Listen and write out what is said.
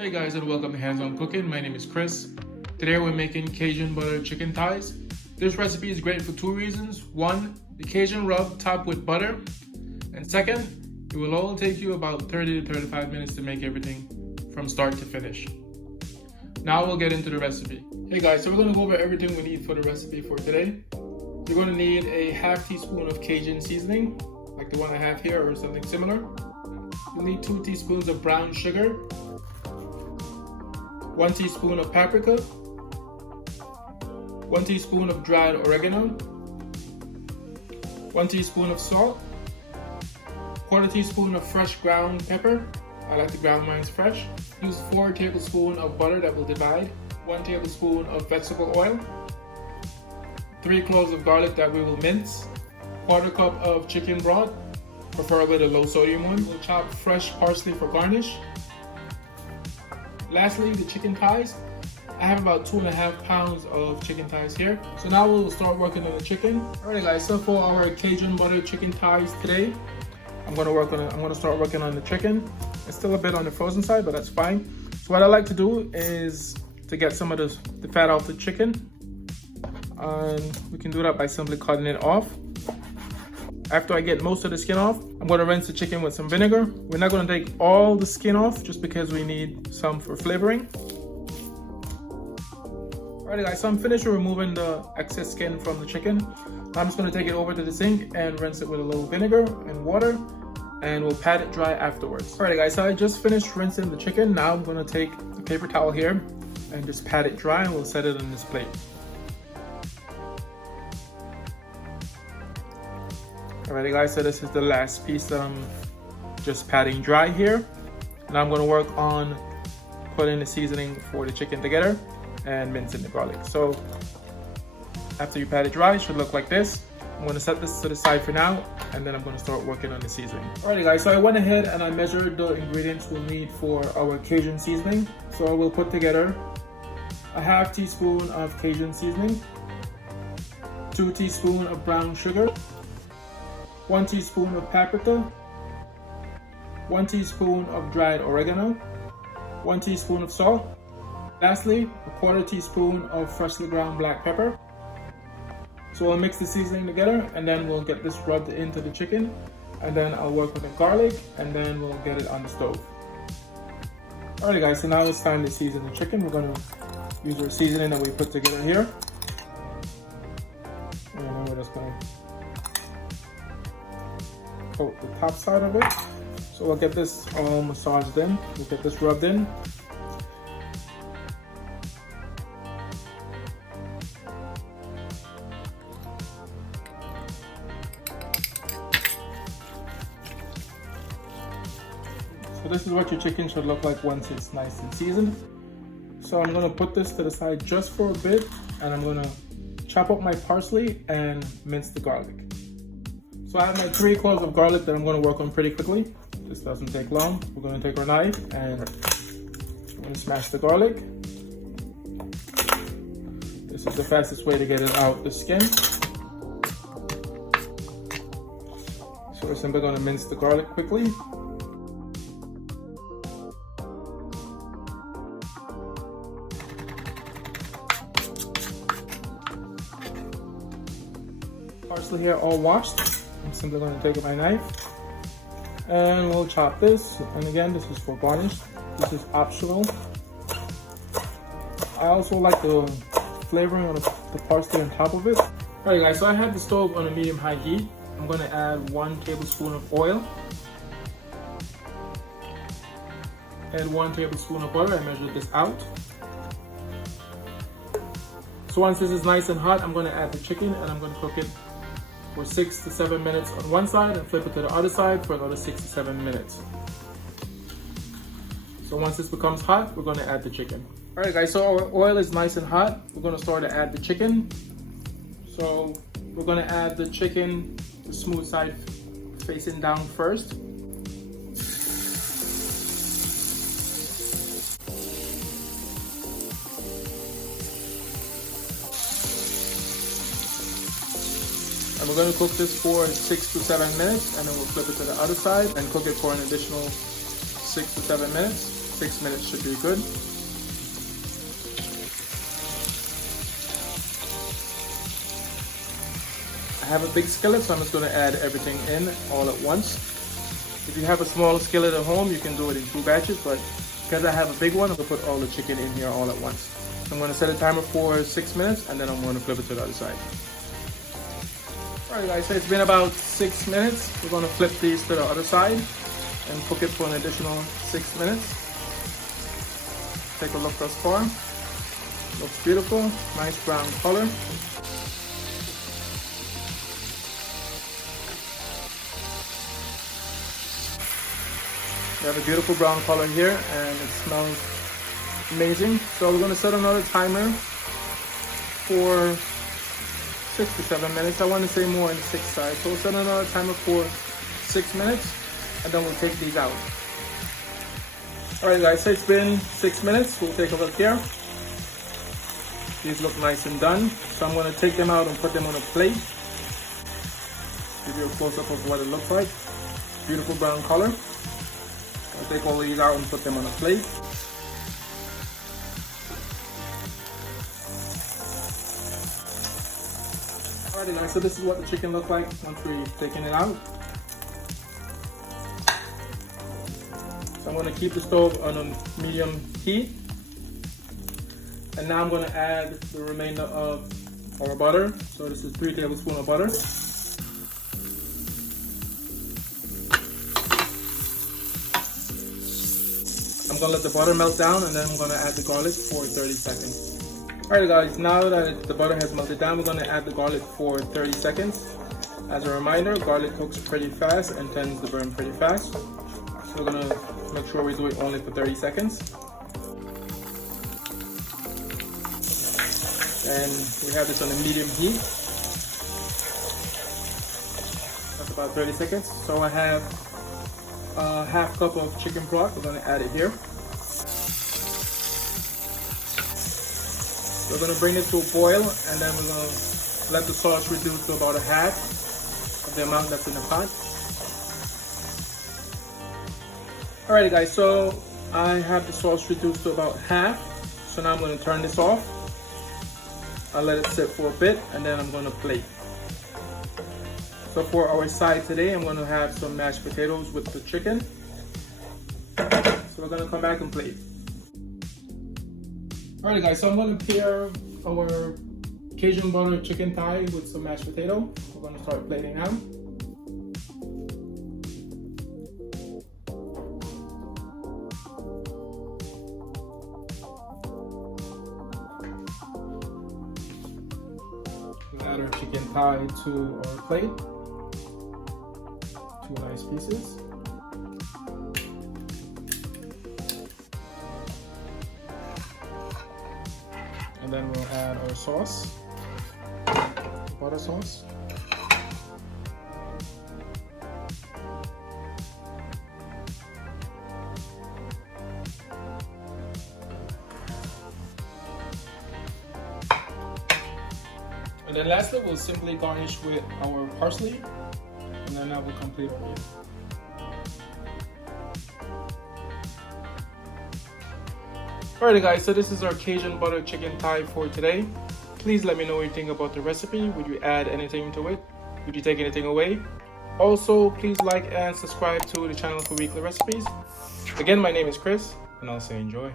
Hey guys, and welcome to Hands On Cooking. My name is Chris. Today we're making Cajun Butter Chicken Thighs. This recipe is great for two reasons. One, the Cajun rub topped with butter. And second, it will all take you about 30 to 35 minutes to make everything from start to finish. Now we'll get into the recipe. Hey guys, so we're going to go over everything we need for the recipe for today. You're going to need a half teaspoon of Cajun seasoning, like the one I have here or something similar. You'll need 2 teaspoons of brown sugar, 1 teaspoon of paprika, 1 teaspoon of dried oregano, 1 teaspoon of salt, 1/4 teaspoon of fresh ground pepper. I like to ground mine fresh. Use 4 tablespoons of butter that will divide, 1 tablespoon of vegetable oil, 3 cloves of garlic that we will mince, 1/4 cup of chicken broth, preferably the low sodium one. We'll chop fresh parsley for garnish. Lastly, the chicken thighs. I have about 2.5 pounds of chicken thighs here. So now we'll start working on the chicken. Alright guys, so for our Cajun butter chicken thighs today, I'm gonna start working on the chicken. It's still a bit on the frozen side, but that's fine. So what I like to do is to get some of the fat off the chicken. And we can do that by simply cutting it off. After I get most of the skin off, I'm going to rinse the chicken with some vinegar. We're not going to take all the skin off just because we need some for flavoring. Alright guys, so I'm finished removing the excess skin from the chicken. I'm just going to take it over to the sink and rinse it with a little vinegar and water, and we'll pat it dry afterwards. Alright guys, so I just finished rinsing the chicken. Now I'm going to take a paper towel here and just pat it dry, and we'll set it on this plate. Alrighty guys, so this is the last piece that I'm just patting dry here. Now I'm going to work on putting the seasoning for the chicken together and mincing the garlic. So after you pat it dry, it should look like this. I'm going to set this to the side for now, and then I'm going to start working on the seasoning. Alrighty guys, so I went ahead and I measured the ingredients we'll need for our Cajun seasoning. So I will put together a half teaspoon of Cajun seasoning, 2 teaspoons of brown sugar, 1 teaspoon of paprika, 1 teaspoon of dried oregano, 1 teaspoon of salt. Lastly, a 1/4 teaspoon of freshly ground black pepper. So we'll mix the seasoning together, and then we'll get this rubbed into the chicken, and then I'll work with the garlic, and then we'll get it on the stove. Alright guys, so now it's time to season the chicken. We're going to use our seasoning that we put together here. And then we're just going to coat the top side of it. So we'll get this all massaged in. We'll get this rubbed in. So this is what your chicken should look like once it's nice and seasoned. So I'm going to put this to the side just for a bit, and I'm going to chop up my parsley and mince the garlic. So I have my 3 cloves of garlic that I'm going to work on pretty quickly. This doesn't take long. We're going to take our knife and we're going to smash the garlic. This is the fastest way to get it out the skin. So we're simply going to mince the garlic quickly. Parsley here all washed. I'm simply going to take my knife and we'll chop this. And again, this is for garnish. This is optional. I also like the flavoring of the parsley on top of it. Alright guys, so I have the stove on a medium-high heat. I'm going to add 1 tablespoon of oil and 1 tablespoon of butter. I measured this out. So once this is nice and hot, I'm going to add the chicken, and I'm going to cook it for 6 to 7 minutes on one side and flip it to the other side for another 6 to 7 minutes. So once this becomes hot, we're going to add the chicken. Alright guys, so our oil is nice and hot. We're going to start to add the chicken. So we're going to add the chicken, the smooth side facing down first. And we're going to cook this for 6 to 7 minutes, and then we'll flip it to the other side and cook it for an additional 6 to 7 minutes. 6 minutes should be good. I have a big skillet, so I'm just going to add everything in all at once. If you have a small skillet at home, you can do it in 2 batches, but because I have a big one, I'm going to put all the chicken in here all at once. So I'm going to set a timer for 6 minutes, and then I'm going to flip it to the other side. Alright guys, so it's been about 6 minutes. We're going to flip these to the other side and cook it for an additional 6 minutes. Take a look thus far. Looks beautiful, nice brown color. We have a beautiful brown color here and it smells amazing. So we're going to set another timer for 6 to 7 minutes. I want to say more on the 6 side. So we'll set another timer for 6 minutes and then we'll take these out. Alright guys, so it's been 6 minutes. We'll take a look here. These look nice and done. So I'm going to take them out and put them on a plate. Give you a close-up of what it looks like. Beautiful brown color. I'll take all these out and put them on a plate. Alrighty guys, so this is what the chicken looks like once we've taken it out. So I'm going to keep the stove on a medium heat. And now I'm going to add the remainder of our butter. So this is 3 tablespoons of butter. I'm going to let the butter melt down and then I'm going to add the garlic for 30 seconds. Alright guys, now that the butter has melted down, we're going to add the garlic for 30 seconds. As a reminder, garlic cooks pretty fast and tends to burn pretty fast. So we're going to make sure we do it only for 30 seconds. And we have this on a medium heat. That's about 30 seconds. So I have a half cup of chicken broth. We're going to add it here. We're going to bring it to a boil and then we're going to let the sauce reduce to about a half of the amount that's in the pot. Alrighty guys, so I have the sauce reduced to about half. So now I'm going to turn this off. I'll let it sit for a bit and then I'm going to plate. So for our side today, I'm going to have some mashed potatoes with the chicken. So we're going to come back and plate. Alright guys, so I'm going to pair our Cajun Butter Chicken Thigh with some mashed potato. We're going to start plating now. We'll add our chicken thigh to our plate. 2 nice pieces. And then we'll add our sauce, butter sauce. And then lastly, we'll simply garnish with our parsley, and then that will complete our meal. Alright guys, so this is our Cajun Butter Chicken Thigh for today. Please let me know what you think about the recipe. Would you add anything to it? Would you take anything away? Also, please like and subscribe to the channel for weekly recipes. Again, my name is Chris, and I'll say enjoy.